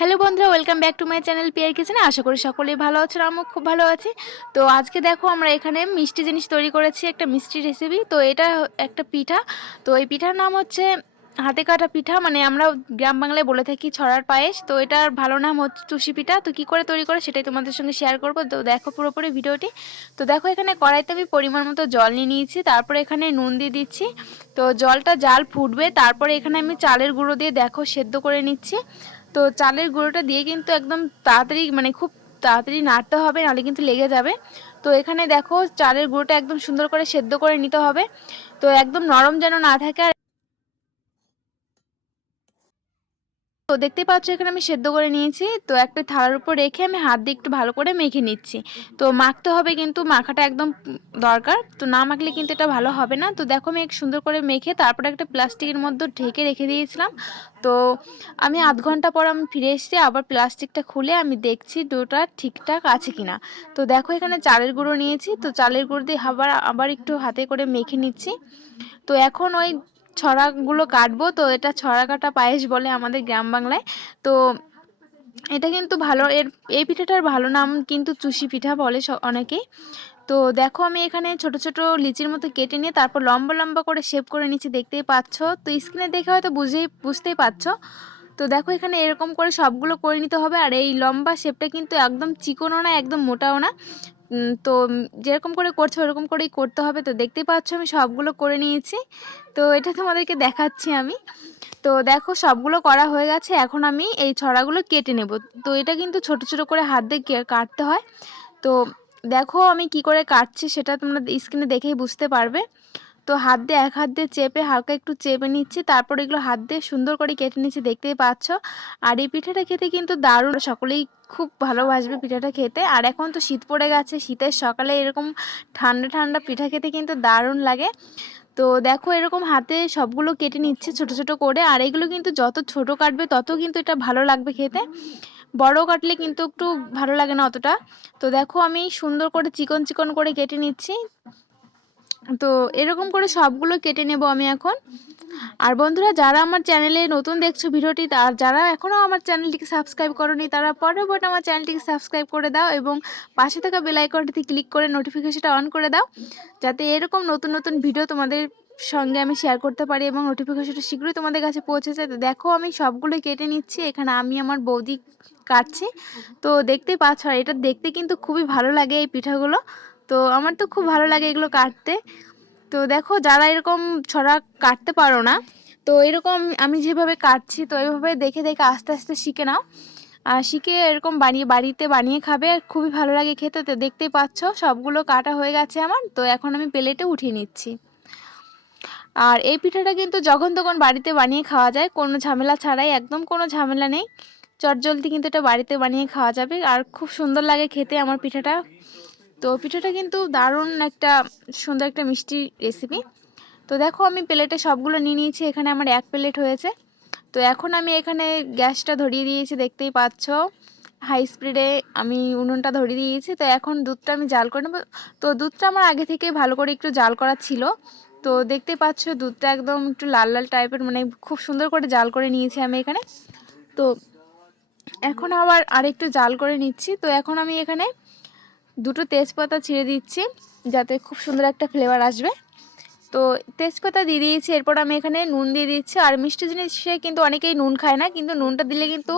Hello বন্ধুরা, welcome back to my channel পিয়ার কিচেনে। আশা করি সকলেই ভালো আছেন, আমিও খুব ভালো আছি। তো আজকে দেখো আমরা এখানে মিষ্টি জিনিস তৈরি করেছি, একটা মিষ্টি রেসিপি। তো এটা একটা পিঠা। তো এই পিঠার নাম হচ্ছে হাতে কাটা পিঠা, মানে আমরা গ্রাম বাংলায় বলে থাকি ছড়ার পায়েস। তো এটার ভালো নাম হচ্ছে চুষি পিঠা। তো কী করে তৈরি করে সেটাই তোমাদের সঙ্গে শেয়ার করবো। তো দেখো পুরোপুরি ভিডিওটি। তো দেখো এখানে কড়াইতে আমি পরিমাণ মতো জল নিয়ে নিয়েছি, তারপরে এখানে নুন দিয়ে দিচ্ছি। তো জলটা জাল ফুটবে, তারপরে এখানে আমি চালের গুঁড়ো দিয়ে দেখো সেদ্ধ করে নিচ্ছি। তো চালের গুঁড়োটা দিয়ে কিন্তু একদম তাড়াতাড়ি, মানে খুব তাড়াতাড়ি নাড়তে হবে, নাহলে কিন্তু লেগে যাবে। তো এখানে দেখো চালের গুঁড়োটা একদম সুন্দর করে সেদ্ধ করে নিতে হবে। তো একদম নরম যেন না থাকে। তো দেখতেই পাচ্ছ এখানে আমি সেদ্ধ করে নিয়েছি। তো একটা থালার উপর রেখে আমি হাত দিয়ে একটু ভালো করে মেখে নিচ্ছি। তো মাখতে হবে, কিন্তু মাখাটা একদম দরকার। তো না মাখলে কিন্তু এটা ভালো হবে না। তো দেখো আমি সুন্দর করে মেখে তারপরে একটা প্লাস্টিকের মধ্যে ঢেকে রেখে দিয়েছিলাম। তো আমি আধ ঘন্টা পর আমি ফিরে এসেছি, আবার প্লাস্টিকটা খুলে আমি দেখছি ডোটা ঠিকঠাক আছে কিনা। তো দেখো এখানে চালের গুঁড়ো নিয়েছি, তো চালের গুঁড়ো দিয়ে আবার আবার একটু হাতে করে মেখে নিচ্ছি। তো এখন ওই ছড়াগুলো কাটবো। তো এটা ছড়া কাটা পায়েস বলে আমাদের গ্রাম বাংলায়। তো এটা কিন্তু ভালো, এই পিঠাটার ভালো নাম কিন্তু চুষি পিঠা বলে অনেকেই। তো দেখো আমি এখানে ছোট ছোট লিচির মতো কেটে নিয়ে তারপর লম্বা লম্বা করে শেপ করে নিচ্ছি, দেখতেই পাচ্ছ। তো স্ক্রিনে দেখে হয়তো বুঝতেই পারছো। তো দেখো এখানে এরকম করে সবগুলো করে নিতে হবে। আর এই লম্বা শেপটা কিন্তু একদম চিকনও না, একদম মোটাও না। তো যেরকম করে করছো ওরকম করেই করতে হবে। তো দেখতেই পাচ্ছ আমি সবগুলো করে নিয়েছি। তো এটা তোমাদেরকে দেখাচ্ছি আমি। তো দেখো সবগুলো করা হয়ে গেছে, এখন আমি এই ছড়াগুলো কেটে নেব। তো এটা কিন্তু ছোট ছোট করে হাত দিয়ে কাটতে হয়। তো দেখো আমি কি করে কাটছি সেটা তোমরা স্ক্রিনে দেখেই বুঝতে পারবে। তো এক হাত দিয়ে চেপে হালকা একটু চেপে নিচ্ছি, তারপর এগুলো হাত দিয়ে সুন্দর করে কেটে নিচ্ছি, দেখতেই পাচ্ছ। আর এই পিঠাটা খেতে কিন্তু দারুণ, সকলেই খুব ভালোবাসবে পিঠাটা খেতে। আর এখন তো শীত পড়ে গেছে, শীতের সকালে এরকম ঠান্ডা ঠান্ডা পিঠা খেতে কিন্তু দারুণ লাগে। তো দেখো এরকম হাতে সবগুলো কেটে নিচ্ছে ছোট ছোট করে। আর এগুলো কিন্তু যত ছোট কাটবে তত কিন্তু এটা ভালো লাগবে খেতে, বড় কাটলে কিন্তু একটু ভালো লাগে না অতটা। তো দেখো আমি সুন্দর করে চিকন চিকন করে কেটে নিচ্ছি। তো এরকম করে সবগুলো কেটে নেব আমি এখন। আর বন্ধুরা, যারা আমার চ্যানেলে নতুন দেখছো ভিডিওটি, আর যারা এখনও আমার চ্যানেলটিকে সাবস্ক্রাইব করোনি, তারা পরবর্তী আমার চ্যানেলটিকে সাবস্ক্রাইব করে দাও এবং পাশে থাকা বেল আইকনটিতে ক্লিক করে নোটিফিকেশনটা অন করে দাও, যাতে এরকম নতুন নতুন ভিডিও তোমাদের সঙ্গে আমি শেয়ার করতে পারি এবং নোটিফিকেশনটা শীঘ্রই তোমাদের কাছে পৌঁছে যায়। তো দেখো আমি সবগুলো কেটে নিচ্ছি, এখানে আমি আমার বৌদি কাটছি। তো দেখতেই পাচ্ছ, আর এটা দেখতে কিন্তু খুবই ভালো লাগে এই পিঠাগুলো। তো আমার তো খুব ভালো লাগে এগুলো কাটতে। তো দেখো যারা এরকম ছড়া কাটতে পারো না, তো এরকম আমি যেভাবে কাটছি, তো এইভাবে দেখে দেখে আস্তে আস্তে শিখে নাও। আর শিখে এরকম বাড়িতে বানিয়ে খাবে, খুবই ভালো লাগে খেতে। তো দেখতেই পাচ্ছ সবগুলো কাটা হয়ে গেছে আমার। তো এখন আমি প্লেটে উঠিয়ে নিচ্ছি। আর এই পিঠাটা কিন্তু যখন তখন বাড়িতে বানিয়ে খাওয়া যায়, কোনো ঝামেলা ছাড়াই, একদম কোনো ঝামেলা নেই। চটজলদি কিন্তু এটা বাড়িতে বানিয়ে খাওয়া যাবে, আর খুব সুন্দর লাগে খেতে আমার পিঠাটা। তো পিঠাটা কিন্তু দারুণ একটা সুন্দর একটা মিষ্টি রেসিপি। তো দেখো আমি প্লেটে সবগুলো নিয়ে নিয়েছি, এখানে আমার এক প্লেট হয়েছে। তো এখন আমি এখানে গ্যাসটা ধরিয়ে দিয়েছি, দেখতেই পাচ্ছ হাই স্পিডে আমি উনুনটা ধরিয়ে দিয়েছি। তো এখন দুধটা আমি জাল করে নেব। তো দুধটা আমার আগে থেকে ভালো করে একটু জাল করা ছিল। তো দেখতে পাচ্ছ দুধটা একদম একটু লাল লাল টাইপের, মানে খুব সুন্দর করে জাল করে নিয়েছি আমি এখানে। তো এখন আবার আরেকটু জাল করে নিচ্ছি। তো এখন আমি এখানে দুটো তেজপাতা ছিঁড়ে দিচ্ছি, যাতে খুব সুন্দর একটা ফ্লেভার আসবে। তো তেজপাতা দিয়ে দিয়েছি, এরপর আমি এখানে নুন দিয়ে দিচ্ছি। আর মিষ্টি জিনিসে কিন্তু অনেকেই নুন খায় না, কিন্তু নুনটা দিলে কিন্তু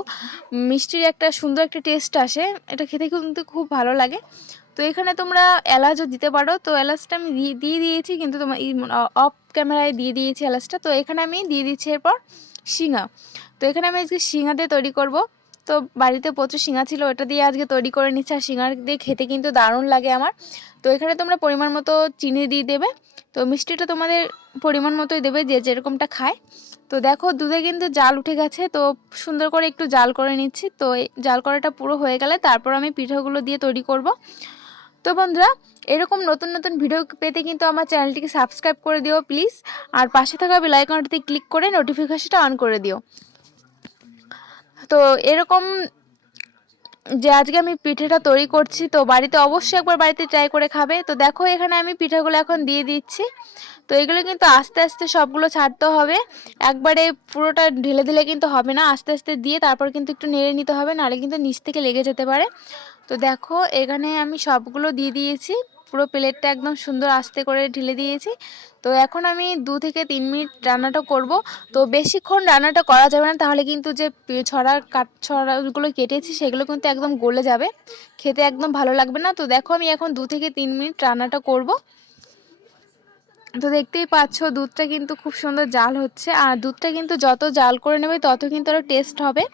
মিষ্টির একটা সুন্দর একটা টেস্ট আসে, এটা খেতে কিন্তু খুব ভালো লাগে। তো এখানে তোমরা এলাচও দিতে পারো। তো এলাচটা আমি দিয়ে দিয়েছি, কিন্তু তোমার অফ ক্যামেরায় দিয়ে দিয়েছি এলাচটা। তো এখানে আমি দিয়ে দিচ্ছি এরপর শিঙা। তো এখানে আমি আজকে শিঙা দিয়ে তৈরি করব। তো বাড়িতে প্রচুর শিঙা ছিল, ওটা দিয়ে আজকে তৈরি করে নিচ্ছি। আর শিঙা দিয়ে খেতে কিন্তু দারুণ লাগে আমার। তো এখানে তোমরা পরিমাণ মতো চিনি দিয়ে দেবে। তো মিষ্টিটা তোমাদের পরিমাণ মতোই দেবে, যে যেরকমটা খায়। তো দেখো দুধে কিন্তু জাল উঠে গেছে, তো সুন্দর করে একটু জাল করে নিচ্ছি। তো এই জাল করাটা পুরো হয়ে গেলে তারপর আমি পিঠাগুলো দিয়ে তৈরি করব। তো বন্ধুরা, এরকম নতুন নতুন ভিডিও পেতে কিন্তু আমার চ্যানেলটিকে সাবস্ক্রাইব করে দিও প্লিজ। আর পাশে থাকা বেল আইকনটিতে ক্লিক করে নোটিফিকেশনটা অন করে দিও। তো এরকম যে আজকে আমি পিঠেটা তৈরি করছি, তো বাড়িতে অবশ্যই একবার বাড়িতে ট্রাই করে খাবে। তো দেখো এখানে আমি পিঠাগুলো এখন দিয়ে দিচ্ছি। তো এগুলো কিন্তু আস্তে আস্তে সবগুলো ছাড়তে হবে, একবারে পুরোটা ঢেলে দিলে কিন্তু হবে না, আস্তে আস্তে দিয়ে তারপর কিন্তু একটু নেড়ে নিতে হবে, নাহলে কিন্তু নিচ থেকে লেগে যেতে পারে। তো দেখো এখানে আমি সবগুলো দিয়ে দিয়েছি, পুরো প্লেটটা একদম সুন্দর আস্তে করে ঢেলে দিয়েছি। তো এখন আমি 2 থেকে 3 মিনিট রান্নাটা করব। তো বেশিক্ষণ রান্নাটা করা যাবে না, তাহলে কিন্তু যে ছড়াগুলো কেটেছি সেগুলো কিন্তু একদম গলে যাবে, খেতে একদম ভালো লাগবে না। তো দেখো আমি এখন 2 থেকে 3 মিনিট রান্নাটা করব। তো দেখতেই পাচ্ছ দুধটা কিন্তু খুব সুন্দর জাল হচ্ছে, আর দুধটা কিন্তু যত জাল করে নেবে তত কিন্তু আরও টেস্ট হবে।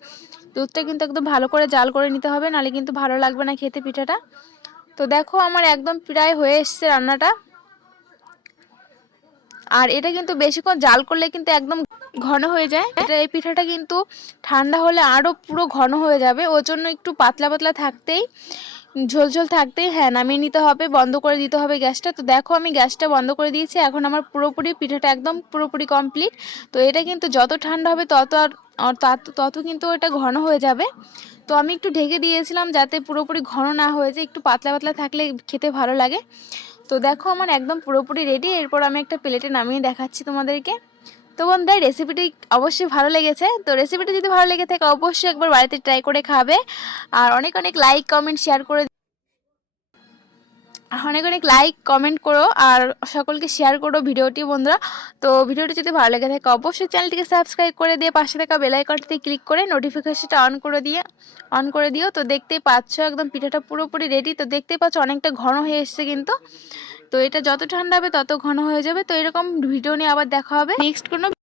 দুধটা কিন্তু একদম ভালো করে জাল করে নিতে হবে, নাহলে কিন্তু ভালো লাগবে না খেতে পিঠাটা। তো দেখো আমার একদম প্রায় হয়ে এসছে রান্নাটা। আর এটা কিন্তু বেশিক্ষণ জাল করলে কিন্তু একদম ঘন হয়ে যায়। এই পিঠাটা কিন্তু ঠান্ডা হলে আরও পুরো ঘন হয়ে যাবে, ওর জন্য একটু পাতলা পাতলা থাকতেই, ঝোলঝোল থাকতেই হ্যাঁ নামিয়ে নিতে হবে, বন্ধ করে দিতে হবে গ্যাসটা। তো দেখো আমি গ্যাসটা বন্ধ করে দিয়েছি, এখন আমার পুরোপুরি পিঠাটা একদম পুরোপুরি কমপ্লিট। তো এটা কিন্তু যত ঠান্ডা হবে তত কিন্তু এটা ঘন হয়ে যাবে। তো আমি একটু ঢেকে দিয়েছিলাম যাতে পুরোপুরি ঘন না হয়ে যায়, একটু পাতলা পাতলা থাকলে খেতে ভালো লাগে। তো দেখো আমার একদম পুরোপুরি রেডি, এরপর আমি একটা প্লেটে নামিয়ে দেখাচ্ছি তোমাদেরকে। তো বন্ধুরা রেসিপিটি অবশ্যই ভালো লেগেছে, তো রেসিপিটি যদি ভালো লেগে থাকে অবশ্যই একবার বাড়িতে ট্রাই করে খাবে। আর অনেক অনেক লাইক কমেন্ট শেয়ার করে, অনেক অনেক লাইক কমেন্ট করো আর সকলকে শেয়ার করো ভিডিওটি বন্ধুরা। তো ভিডিওটি যদি ভালো লেগে থাকে অবশ্যই চ্যানেলটিকে সাবস্ক্রাইব করে দিয়ে পাশে থাকা বেল আইকনটিতে ক্লিক করে নোটিফিকেশনটা অন করে দিও। তো দেখতেই পাচ্ছ একদম পিঠাটা পুরোপুরি রেডি। তো দেখতেই পাচ্ছ অনেকটা ঘন হয়ে এসছে কিন্তু। তো এটা যত ঠান্ডা হবে তত ঘন হয়ে যাবে। তো এরকম ভিডিও নিয়ে আবার দেখা হবে নেক্সট কোনো